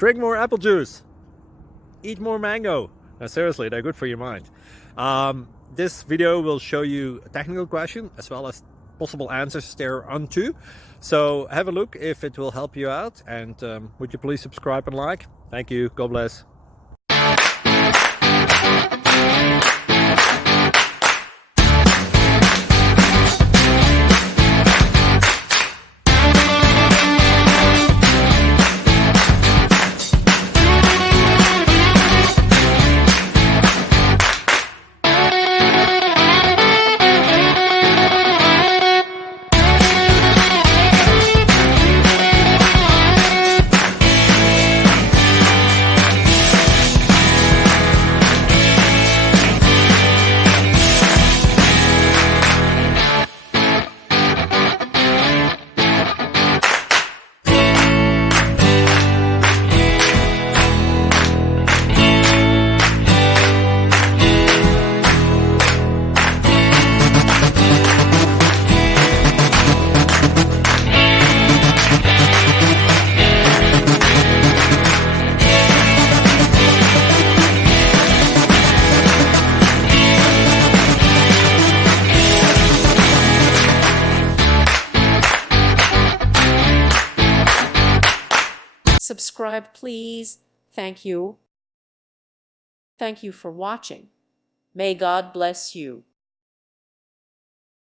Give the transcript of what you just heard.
Drink more apple juice. Eat more mango. Now, seriously, they're good for your mind. This video will show you a technical question as well as possible answers thereunto. So have a look if it will help you out, and would you please subscribe and like? Thank you. God bless. Subscribe, please. Thank you. Thank you for watching. May God bless you.